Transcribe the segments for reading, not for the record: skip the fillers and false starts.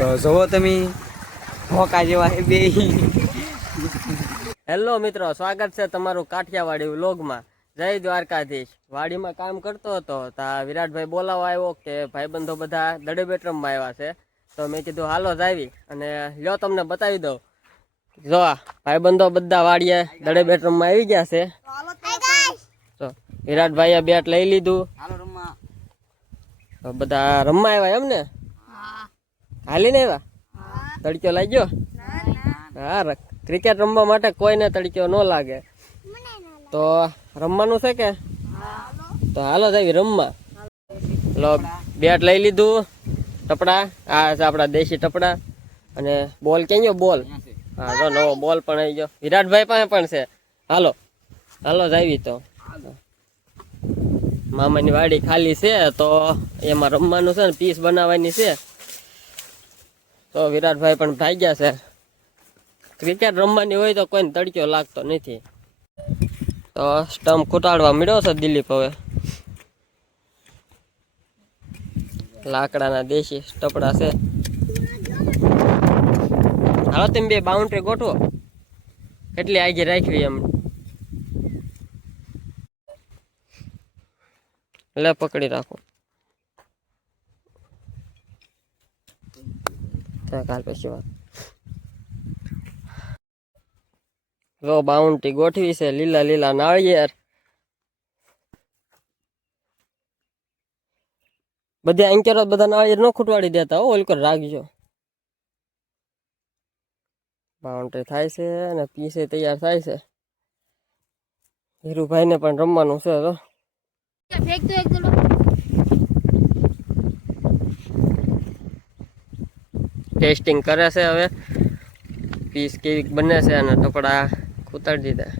તો જોવો તમે મોકા જેવા બે. હેલો મિત્રો, સ્વાગત છે તમારું કાઠિયાવાડી વ્લોગમાં. જય દ્વારકાધીશ. વાડીમાં કામ કરતો હતો તા વિરાટભાઈ બોલાવવા આવ્યો કે ભાઈબંધો બધા દડે બેટરમમાં આવ્યા છે. તો મેં કીધું હાલો જ આવી અને લ્યો તમને બતાવી દઉં. જો આ ભાઈબંધો બધા વાડીએ દડે બેટરમમાં આવી ગયા છે. તો વિરાટભાઈએ બેટ લઈ લીધું. તો બધા રમવા આવ્યા એમ ને? હાલીને આવ્યા? તડક્યો લાગ્યો? હા, ક્રિકેટ રમવા માટે કોઈને તડક્યો ન લાગે. તો રમવાનું છે કે? તો હાલો જાવી રમવા. લો બેટ લઈ લીધું. ટપડા આ છે આપણા દેશી ટપડા. અને બોલ ક્યાં ગયો? બોલ હા જો નવો બોલ પણ આવી ગયો. વિરાટભાઈ પાસે પણ છે. હાલો હાલો જાવી. તો મામાની વાડી ખાલી છે તો એમાં રમવાનું છે ને પીસ બનાવવાની છે. તો વિરાટભાઈ પણ ભાગ્યા છે. ક્રિકેટ રમવાની હોય તો કોઈને તડક્યો લાગતો નથી. તો સ્ટમ્પ ખૂટાડવા મળ્યો છે દિલીપ. હવે લાકડાના દેશી ટપડા છે. હાલો તમે બે બાઉન્ડ્રી ગોઠવો. કેટલી આગી રાખવી એમ. લે પકડી રાખો. કાલ પછી વાત. જો બાઉન્ડ્રી ગોઠવી છે. લીલા લીલા નાળિયેર. બધી અંકેરો બધા નાળિયેર ન ખૂટવાડી દેતા. ઓલકર રાખજો. બાઉન્ડ્રી થાય છે અને પીસે તૈયાર થાય છે. હીરુભાઈ ને પણ રમવાનું છે. તો ટેસ્ટિંગ કરે છે. હવે પીસ કેવી બને છે અને ટપડા ઉતારી દીધા.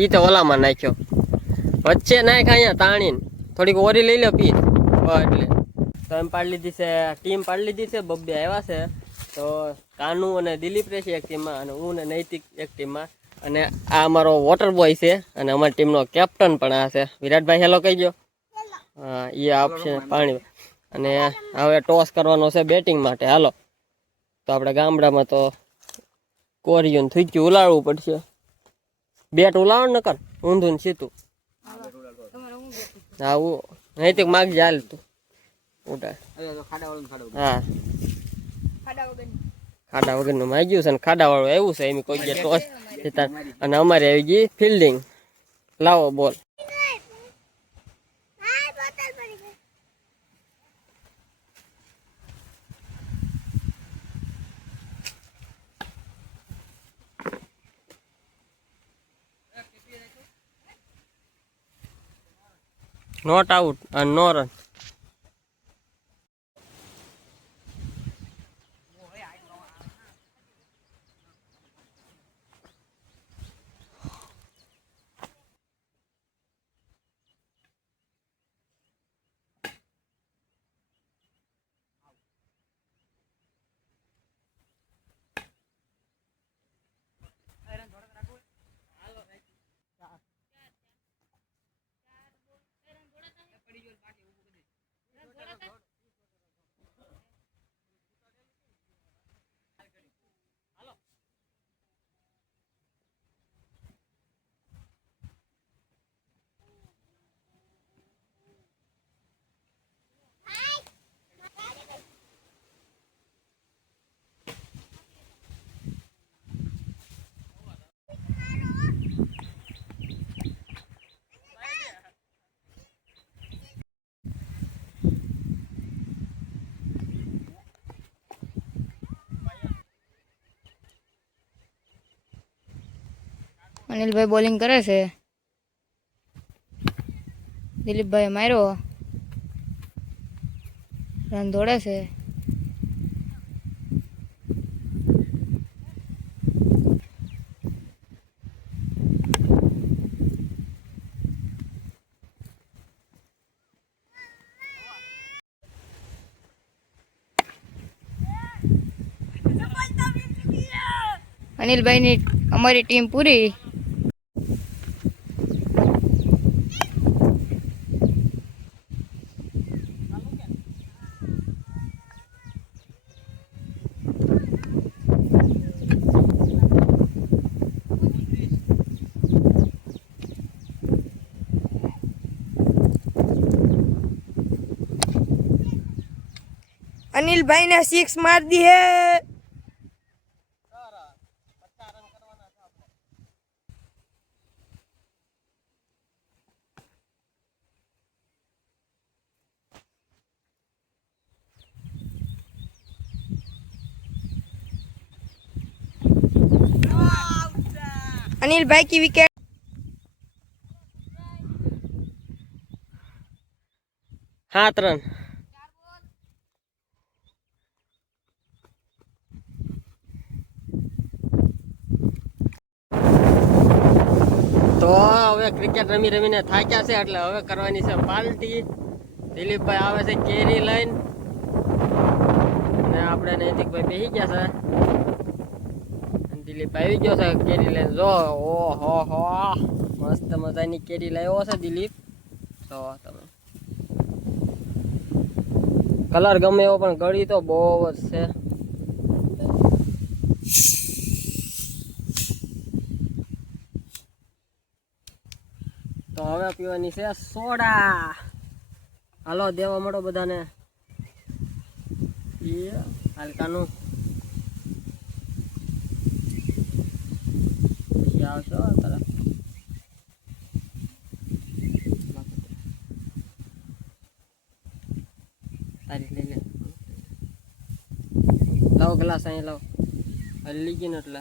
ઈ તો ઓલામાં નાખ્યો. વચ્ચે નાખ અહીંયા તાણીને થોડીક ઓરી લઈ લો પીસ. એટલે તો એમ પાડી લીધી છે. ટીમ પાડી લીધી છે. બબ્બે આવ્યા છે. તો કાનુ અને દિલીપ રહેશે એક ટીમમાં અને હું ને નૈતિક એક ટીમમાં. અને આ અમારો વોટર બોય છે અને અમારી ટીમનો કેપ્ટન પણ આ છે. વિરાટભાઈ હેલો કહી ગયો. હા એ આપશે પાણી. અને હવે ટોસ કરવાનો છે બેટિંગ માટે. હાલો તો આપણે ગામડામાં તો કોરિયન થૂક્યું ઉલાડવું પડશે. બેટ ઉલાવણ ન કર ઊંધું ને સીધું. હા હું નૈતિક માગજે. હાલ તું ઉડાડ. હા ખાડા વગરનું માગ્યું છે ને ખાડા વાળું આવ્યું છે. એમ કોઈ ટોસ અને અમારે આવી ગઈ ફિલ્ડિંગ. લાવો બોલ. નોટ આઉટ અને નો રન. અનિલભાઈ બોલિંગ કરે છે. દિલીપભાઈ માર્યો. રન દોડે છે. અનિલભાઈની અમારી ટીમ પૂરી. अनिल भाई ने 6 मार दी है। अनिल भाई की विकेट। 7 રન। તો હવે ક્રિકેટ રમી રમીને થાક્યા છે એટલે હવે કરવાની છે પાર્ટી। દિલીપભાઈ આવે છે કેરી લઈને ને આપણે નૈતિકભાઈ બેસી ગયા છે। દિલીપભાઈ આવી ગયો છે કેરી લઈને। જો ઓહો હો મસ્ત મજાની કેરી લાવ્યો છે દિલીપ। જો તમે કલર ગમે એવો પણ ગળી તો બહુ જ છે। તો હવે પીવાની છે સોડા। હાલો દેવા મળો બધાને હાલકાનું પછી આવશો તરફ। તારી લઈ લે લાવો ગ્લાસ અહીં લાવો હલી ગઈ ને એટલે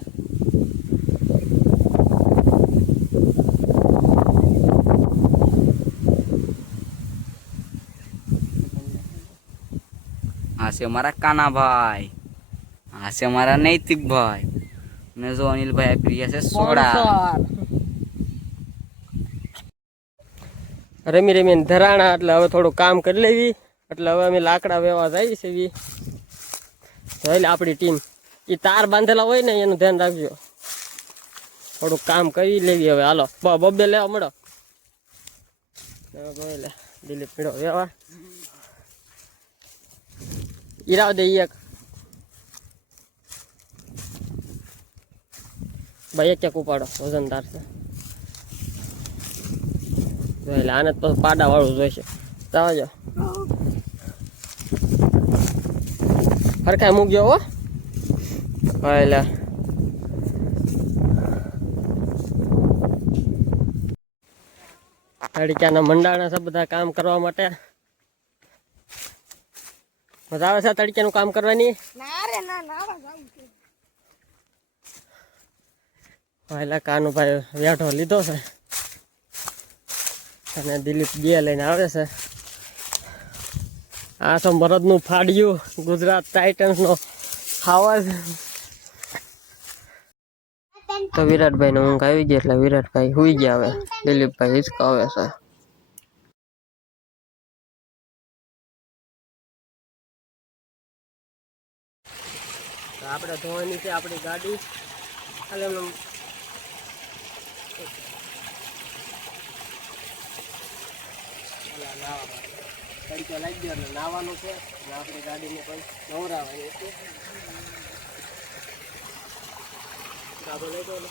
આ છે અમારા કાના ભાઈ, આ છે અમારા નૈતિક ભાઈ ને જો અનિલભાઈ આપી રહ્યા છે સોડા। રમી રમીને ધરાણા એટલે હવે થોડું કામ કરી લેવી। એટલે હવે અમે લાકડા વેવા જઈએ છીએ। એટલે આપણી ટીમ એ તાર બાંધેલા હોય ને એનું ધ્યાન રાખજો। થોડુંક કામ કરી લેવી હવે। હાલો બબ્બે લેવા મળો દિલીપ પીડો વેવા ઈરાવ દે એક ભાઈ એક ઉપાડો વજનદાર છે એટલે આને તો પાડા વાળું જોઈશે। ચાલો હરખાય મૂકજો હો એટલે તડક્યાના મંડાણા છે બધા કામ કરવા માટે। મજા આવે છે તડક્યાનું કામ કરવાની। એટલે કાનુભાઈ વેઠો લીધો છે અને દિલીપ બે લઈને આવે છે। આ તો મરદનું ફાડ્યું ગુજરાત ટાઇટન્સનો ખાવા છે। તો વિરાટભાઈને ઊંઘ આવી ગઈ એટલે વિરાટભાઈ સુઈ ગયા। હવે દિલીપભાઈ હિચકાવે છે। આપણે ધોવાની છે આપણી ગાડી ખાલી એમ તડકો લાગી ગયો એટલે નાવાનું છે અને આપણી ગાડીને પણ નવરાવાની છે। સાબુ લઈ દો ને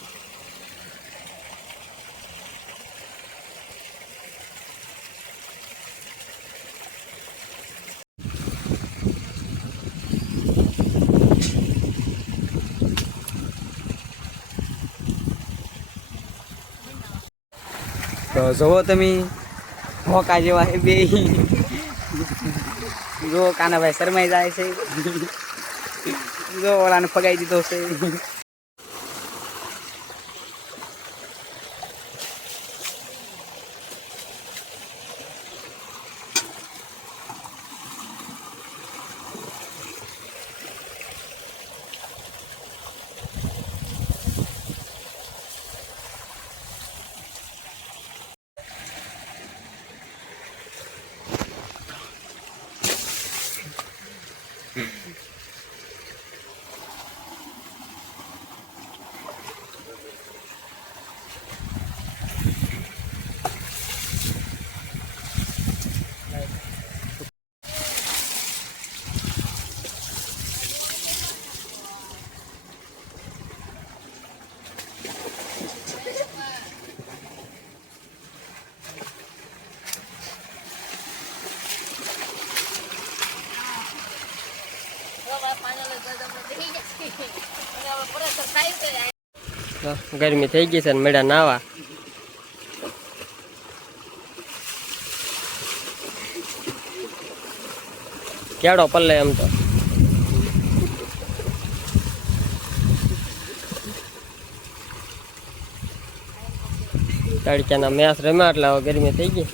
તો જોવો તમે ભોકા જેવા એ બે જો કાનાભાઈ શરમાઈ જાય છે। જો ઓલાને ફગાઈ દીધો છે। તો ગરમી થઈ ગઈ છે ને મેળા નાવા. કેડો પલ્લે એમ તો તડક્યાના મેચ રમ્યા એટલે હવે ગરમી થઈ ગઈ.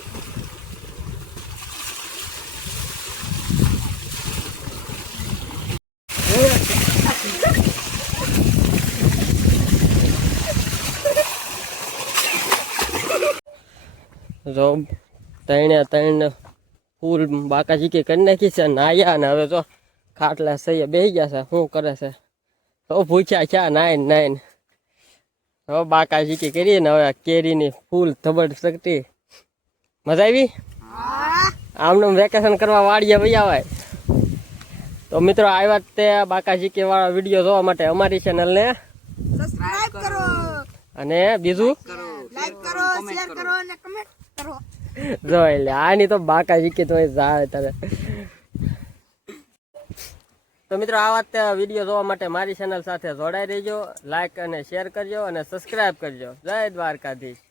જો ત્રણ ફૂલ બાકા ચીકી કરી નાખી છે નાયા ને હવે જો ખાટલા સહી બેસી ગયા છે. શું કરે છે તો પૂછ્યા ક્યાં નાઈન હવે બાકા ચીકી કરી ને હવે કેરીની ફૂલ ધબડ શકતી. મજા આવી? આમને વેકેશન કરવા વાડીએ વહી આવાય. તો મિત્રો આવ્યા તે બાકા ચીકી વાળા વિડીયો જોવા માટે અમારી ચેનલને સબસ્ક્રાઇબ કરો અને બીજું લાઈક કરો શેર કરો અને કમેન્ટ કરો. જો એટલે આની તો બાકા શીખી તો આવે તારે. તો મિત્રો આ વાત વિડીયો જોવા માટે મારી ચેનલ સાથે જોડાઈ રહેજો, લાઈક અને શેર કરજો અને સબસ્ક્રાઇબ કરજો. જય દ્વારકાધીશ.